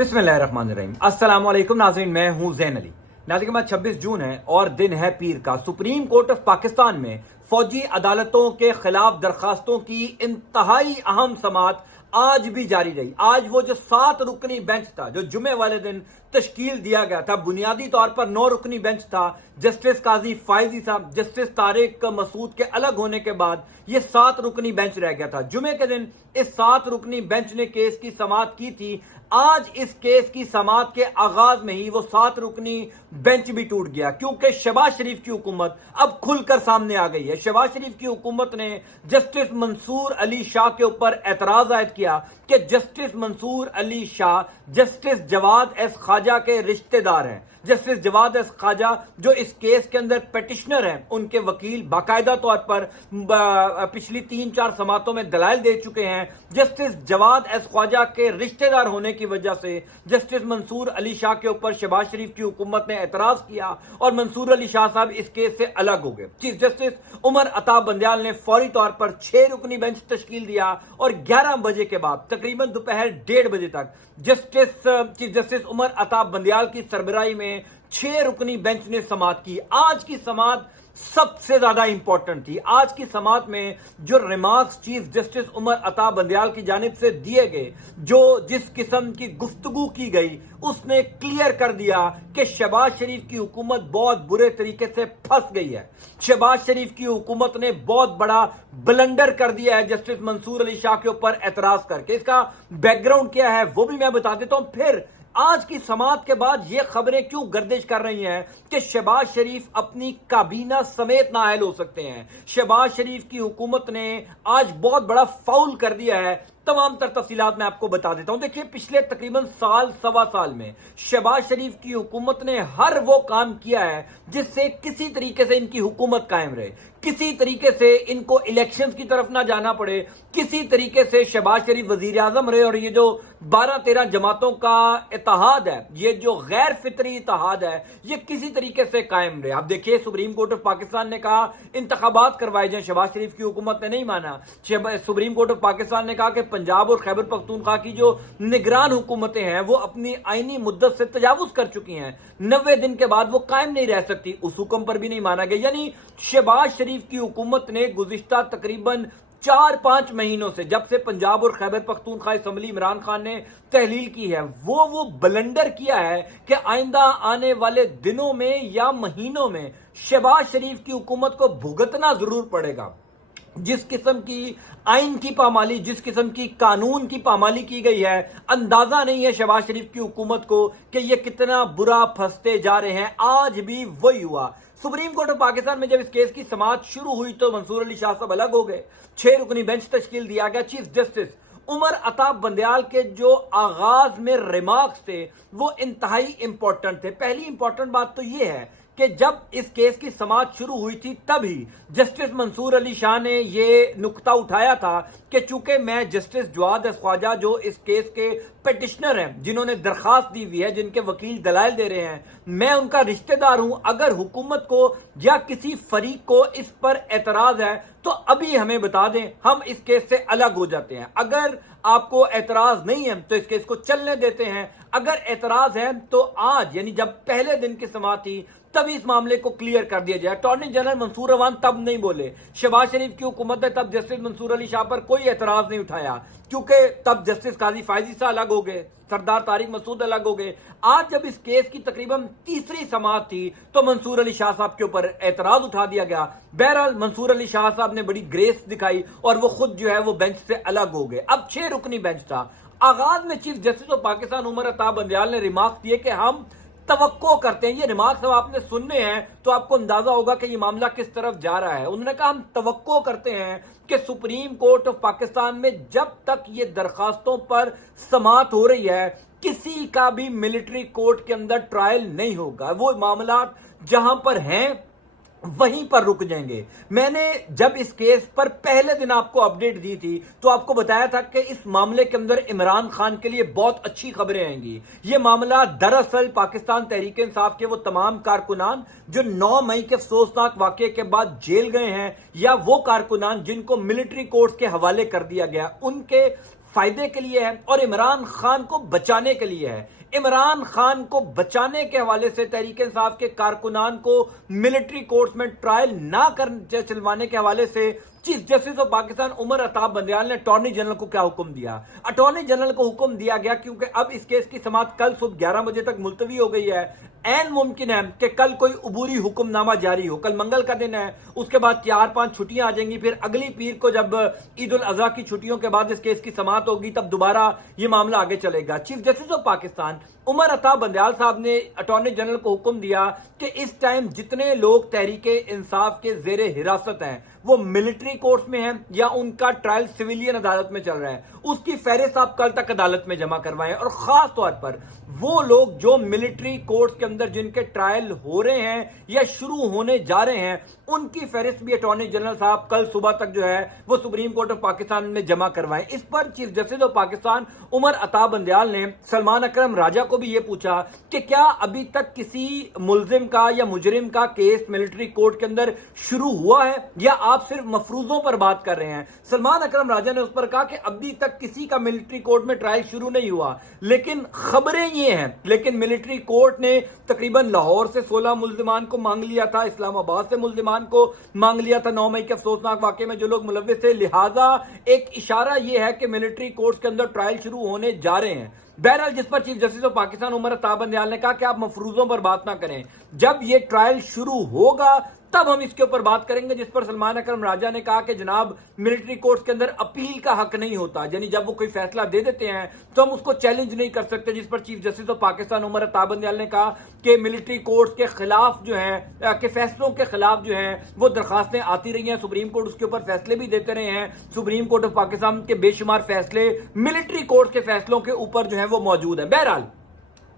बिस्मिल्लाहिर्रहमानिर्रहीम। अस्सलाम वालेकुम नाज़रीन, मैं हूं ज़ैन अली। नाज़रीन, आज 26 जून है और दिन है पीर का। सुप्रीम कोर्ट ऑफ पाकिस्तान में फौजी अदालतों के खिलाफ दरखास्तों की इंतहाई अहम समाअत आज भी जारी रही। आज वो जो 7 रुकनी बेंच था जो जुमे वाले दिन तश्कील दिया गया था, बुनियादी तौर पर 9 रुकनी बेंच था। जस्टिस काजी फायजी साहब, जस्टिस तारिक मसूद के अलग होने के बाद ये 7 रुकनी बेंच रह गया था। जुमे के दिन इस 7 रुकनी बेंच ने केस की समाअत की थी। आज इस केस की समाअत के आगाज में ही वो 7 रुकनी बेंच भी टूट गया, क्योंकि शहबाज शरीफ की हुकूमत अब खुलकर सामने आ गई है। शहबाज शरीफ की हुकूमत ने जस्टिस मंसूर अली शाह के ऊपर एतराज आयद किया कि justice Mansoor Ali Shah justice Jawad S Khawaja के रिश्तेदार हैं। जस्टिस जवाद एस ख्वाजा जो इस केस के अंदर पेटिशनर हैं, उनके वकील बाकायदा तौर पर पिछली 3-4 समातों में दलाइल दे चुके हैं। जस्टिस जवाद एस ख्वाजा के रिश्तेदार होने की वजह से जस्टिस मंसूर अली शाह के ऊपर शहबाज शरीफ की हुकूमत ने एतराज किया और मंसूर अली शाह साहब इस केस से अलग हो गए। चीफ जस्टिस उमर अता बंदयाल ने फौरी तौर पर 6 रुकनी बेंच तश्कील दिया और 11 बजे के बाद तकरीबन दोपहर 1:30 बजे तक चीफ जस्टिस उमर अता बंदयाल की सरबराही में 6 रुकनी बेंच ने समाअत की। आज की समाअत सबसे ज्यादा इंपॉर्टेंट थी। आज की समाअत में जो remarks chief justice Umar Ata Bandial की जानिब से दिए गए, जिस किस्म की गुफ्तगू की गई, उसने क्लियर कर दिया कि शहबाज शरीफ की हुकूमत बहुत बुरे तरीके से फंस गई है। शहबाज शरीफ की हुकूमत ने बहुत बड़ा ब्लंडर कर दिया है जस्टिस मंसूर अली शाह के ऊपर एतराज करके। इसका बैकग्राउंड क्या है वो भी मैं बता देता हूं। फिर आज की समाअत के बाद ये खबरें क्यों गर्दिश कर रही हैं कि शहबाज शरीफ अपनी काबीना समेत नाअहल हो सकते हैं। शहबाज शरीफ की हुकूमत ने आज बहुत बड़ा फाउल कर दिया है। तमाम तर तफसीलात मैं आपको बता देता हूं। देखिए, पिछले तकरीबन साल सवा साल में शहबाज शरीफ की हुकूमत ने हर वो काम किया है जिससे किसी तरीके से इनकी हुकूमत कायम रहे, किसी तरीके से इनको इलेक्शंस की तरफ ना जाना पड़े, किसी तरीके से शहबाज शरीफ वजीर आजम रहे और ये जो 12-13 जमातों का इत्तेहाद है, ये जो गैर फितरी इत्तेहाद है, ये किसी तरीके से कायम रहे। आप देखिए, सुप्रीम कोर्ट ऑफ पाकिस्तान ने कहा इंतखाबात करवाए जाए, शहबाज शरीफ की हुकूमत ने नहीं माना। सुप्रीम कोर्ट ऑफ पाकिस्तान ने कहा कि पंजाब और खैबर पख्तूनख्वा की जो निगरान हुकूमतें हैं वो अपनी आईनी मुद्दत से तजावुज कर चुकी हैं, 90 दिन के बाद वो कायम नहीं रह सकती। उस हुक्म पर भी नहीं माना गया। यानी शहबाज शरीफ की हुकूमत ने गुज़िश्ता तकरीबन 4-5 महीनों से, जब से पंजाब और खैबर पख्तूनख्वा असम्बली इमरान खान ने तहलील की है, वो ब्लंडर किया है कि आइंदा आने वाले दिनों में या महीनों में शहबाज शरीफ की हुकूमत को भुगतना जरूर पड़ेगा। जिस किस्म की आइन की पामाली, जिस किस्म की कानून की पामाली की गई है, अंदाजा नहीं है शहबाज शरीफ की हुकूमत को कि ये कितना बुरा फंसते जा रहे हैं। आज भी वही हुआ। सुप्रीम कोर्ट ऑफ पाकिस्तान में जब इस केस की समाअत शुरू हुई तो मंसूर अली शाह साहब अलग हो गए, 6 रुकनी बेंच तश्कील दिया गया। चीफ जस्टिस उमर अता बंदयाल के जो आगाज में रिमार्क्स थे वो इंतहाई इंपॉर्टेंट थे। पहली इंपॉर्टेंट बात तो ये है कि जब इस केस की समाअत शुरू हुई थी तभी जस्टिस मंसूर अली शाह ने ये नुक्ता उठाया था कि चूंकि मैं जस्टिस जवाद एस ख्वाजा जो इस केस के पेटिशनर हैं, जिन्होंने दरखास्त दी हुई है, जिनके वकील दलाइल दे रहे हैं, मैं उनका रिश्तेदार हूं। अगर हुकूमत को या किसी फरीक को इस पर एतराज है तो अभी हमें बता दें, हम इस केस से अलग हो जाते हैं। अगर आपको एतराज नहीं है तो इस केस को चलने देते हैं। अगर एतराज है तो आज, यानी जब पहले दिन की समाअत थी, तभी इस मामले को क्लियर कर दिया जाए। अटॉर्नी जनरल मंसूर अवान तब नहीं बोले, शहबाज शरीफ की हुकूमत ने तब जस्टिस मंसूर अली शाह पर कोई एतराज नहीं उठाया, क्योंकि तब जस्टिस काजी फायजी साहब अलग हो गए, सरदार तारिक मसूद अलग हो गए। आज जब इस केस की तकरीबन तीसरी समाअत थी तो मंसूर अली शाह साहब के ऊपर एतराज उठा दिया गया। बहरहाल मंसूर अली शाह साहब ने बड़ी ग्रेस दिखाई और वो खुद जो है वो बेंच से अलग हो गए। अब 6 रुकनी बेंच था। आगाज में chief justice of Pakistan Umar Ata Bandial ने रिमार्क्स दिए कि हम तवक्को करते हैं। ये रिमार्क्स अब आपने सुनने हैं तो आपको अंदाजा होगा कि ये मामला किस तरफ जा रहा है। उन्होंने कहा हम तवक्को करते हैं कि सुप्रीम कोर्ट ऑफ पाकिस्तान में जब तक ये दरखास्तों पर समाअत हो रही है, किसी का भी मिलिट्री कोर्ट के अंदर ट्रायल नहीं होगा। वो मामला जहां पर हैं वहीं पर रुक जाएंगे। मैंने जब इस केस पर पहले दिन आपको अपडेट दी थी तो आपको बताया था कि इस मामले के अंदर इमरान खान के लिए बहुत अच्छी खबरें आएंगी। यह मामला दरअसल पाकिस्तान तहरीक इंसाफ के वो तमाम कारकुनान जो 9 मई के अफसोसनाक वाकये के बाद जेल गए हैं, या वो कारकुनान जिनको मिलिट्री कोर्ट्स के हवाले कर दिया गया, उनके فائدے کے لیے ہے اور عمران خان کو بچانے کے لیے ہے۔ عمران خان کو بچانے کے حوالے سے تحریک انصاف کے کارکنان کو ملٹری کورٹس میں ٹرائل نہ چلوانے کے حوالے سے چیف جسٹس آف پاکستان عمر عطاب بندیال نے اٹارنی جنرل کو کیا حکم دیا؟ اٹارنی جنرل کو حکم دیا گیا کیونکہ اب اس کیس کی سماعت کل صبح 11 بجے تک ملتوی ہو گئی ہے، این ممکن ہے کہ کل کوئی عبوری حکم نامہ جاری ہو۔ کل منگل کا دن ہے، اس کے بعد 4-5 چھٹیاں آ جائیں گی، پھر اگلی پیر کو جب عید الاضحیٰ کی چھٹیوں کے بعد اس کیس کی سماعت ہوگی تب دوبارہ یہ معاملہ آگے چلے گا۔ چیف جسٹس آف پاکستان عمر عطاب بندیال صاحب نے اٹارنی جنرل کو حکم دیا کہ اس ٹائم جتنے لوگ تحریک انصاف کے زیر حراست ہیں وہ ملٹری کورٹس میں ہیں یا ان کا ٹرائل سویلین عدالت میں چل رہا ہے، اس کی فہرست آپ کل تک عدالت میں جمع کروائیں، اور خاص طور پر وہ لوگ جو ملٹری کورٹس کے اندر جن کے ٹرائل ہو رہے ہیں یا شروع ہونے جا رہے ہیں ان کی فہرست بھی اٹارنی جنرل صاحب کل صبح تک جو ہے وہ سپریم کورٹ آف پاکستان میں جمع کروائیں۔ اس پر چیف جسٹس آف پاکستان عمر عطاب بندیال نے سلمان اکرم راجہ کو بھی یہ پوچھا کہ کیا ابھی تک کسی ملزم کا یا مجرم کا کیس ملٹری کورٹ کے اندر شروع ہوا ہے یا آپ صرف مفروضوں پر بات کر رہے ہیں؟ سلمان اکرم راجہ نے اس پر کہا کہ ابھی تک کسی کا ملٹری کورٹ میں ٹرائل شروع نہیں ہوا، لیکن خبریں یہ ہیں، لیکن ملٹری کورٹ نے تقریباً لاہور سے 16 ملزمان کو مانگ لیا تھا، اسلام آباد سے ملزمان کو مانگ لیا تھا 9 مئی کے افسوسناک واقعے میں جو لوگ ملوث تھے، لہٰذا ایک اشارہ یہ ہے کہ ملٹری کورٹس کے اندر ٹرائل شروع ہونے جا رہے ہیں۔ بہرحال جس پر چیف جسٹس آف پاکستان عمر عطاب بندیال نے کہا کہ آپ مفروضوں پر بات نہ کریں، جب یہ ٹرائل شروع ہوگا تب ہم اس کے اوپر بات کریں گے، جس پر سلمان اکرم راجہ نے کہا کہ جناب ملٹری کورٹس کے اندر اپیل کا حق نہیں ہوتا، یعنی جب وہ کوئی فیصلہ دے دیتے ہیں تو ہم اس کو چیلنج نہیں کر سکتے، جس پر چیف جسٹس آف پاکستان عمر عطاب بندیال نے کہا کہ ملٹری کورٹس کے خلاف جو ہیں کہ فیصلوں کے خلاف جو ہیں وہ درخواستیں آتی رہی ہیں، سپریم کورٹ اس کے اوپر فیصلے بھی دیتے رہے ہیں، سپریم کورٹ آف پاکستان کے بے شمار فیصلے ملٹری کورٹ کے فیصلوں کے اوپر جو ہیں وہ موجود ہیں۔ بہرحال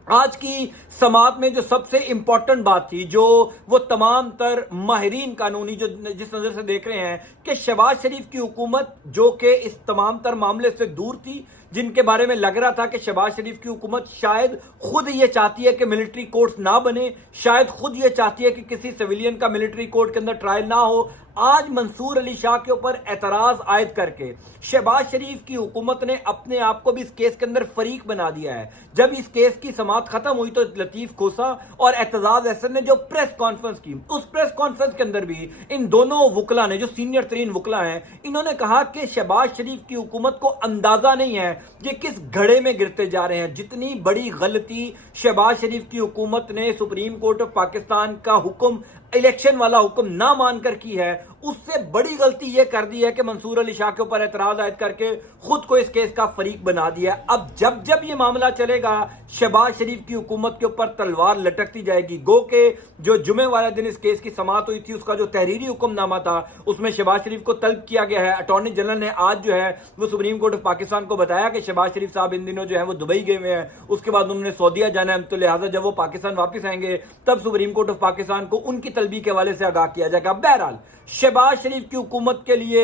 آج کی سماعت میں جو سب سے امپورٹنٹ بات تھی، جو وہ تمام تر ماہرین قانونی جو جس نظر سے دیکھ رہے ہیں کہ شہباز شریف کی حکومت جو کہ اس تمام تر معاملے سے دور تھی، جن کے بارے میں لگ رہا تھا کہ شہباز شریف کی حکومت شاید خود یہ چاہتی ہے کہ ملٹری کورٹس نہ بنے، شاید خود یہ چاہتی ہے کہ کسی سویلین کا ملٹری کورٹ کے اندر ٹرائل نہ ہو، آج منصور علی شاہ کے اوپر اعتراض عائد کر کے شہباز شریف کی حکومت نے اپنے آپ کو بھی اس کیس کے اندر فریق بنا دیا ہے۔ جب اس کیس کی سماعت ختم ہوئی تو لطیف کھوسا اور اعتزاز احسن نے جو پریس کانفرنس کی، اس پریس کانفرنس کے اندر بھی ان دونوں وکلا نے جو سینئر ترین وکلا ہیں انہوں نے کہا کہ شہباز شریف کی حکومت کو اندازہ نہیں ہے کہ کس گھڑے میں گرتے جا رہے ہیں۔ جتنی بڑی غلطی شہباز شریف کی حکومت نے سپریم کورٹ آف پاکستان کا حکم، الیکشن والا حکم نہ مان کر کی ہے، اس سے بڑی غلطی یہ کر دی ہے کہ منصور علی شاہ کے اوپر اعتراض عائد کر کے خود کو اس کیس کا فریق بنا دیا۔ اب جب یہ معاملہ چلے گا شہباز شریف کی حکومت کے اوپر تلوار لٹکتی جائے گی۔ گو کہ جو جمعے والے دن اس کیس کی سماعت ہوئی تھی اس کا جو تحریری حکم نامہ تھا اس میں شہباز شریف کو طلب کیا گیا ہے۔ اٹارنی جنرل نے آج جو ہے وہ سپریم کورٹ آف پاکستان کو بتایا کہ شہباز شریف صاحب ان دنوں جو ہے وہ دبئی گئے ہوئے ہیں، اس کے بعد انہوں نے سعودیہ جانا ہے، تو لہٰذا جب وہ پاکستان واپس آئیں گے تب سپریم کورٹ آف پاکستان کو ان کی طلبی کے حوالے سے آگاہ کیا جائے گا۔ بہرحال شہباز شریف کی حکومت کے لیے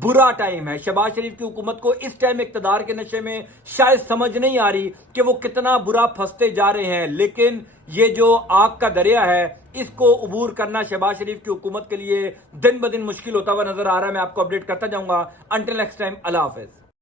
برا ٹائم ہے۔ شہباز شریف کی حکومت کو اس ٹائم اقتدار کے نشے میں شاید سمجھ نہیں آ رہی کہ وہ کتنا برا پھنستے جا رہے ہیں، لیکن یہ جو آگ کا دریا ہے اس کو عبور کرنا شہباز شریف کی حکومت کے لیے دن بدن مشکل ہوتا ہوا نظر آ رہا ہے۔ میں آپ کو اپڈیٹ کرتا جاؤں گا۔ انٹل نیکسٹ ٹائم، اللہ حافظ۔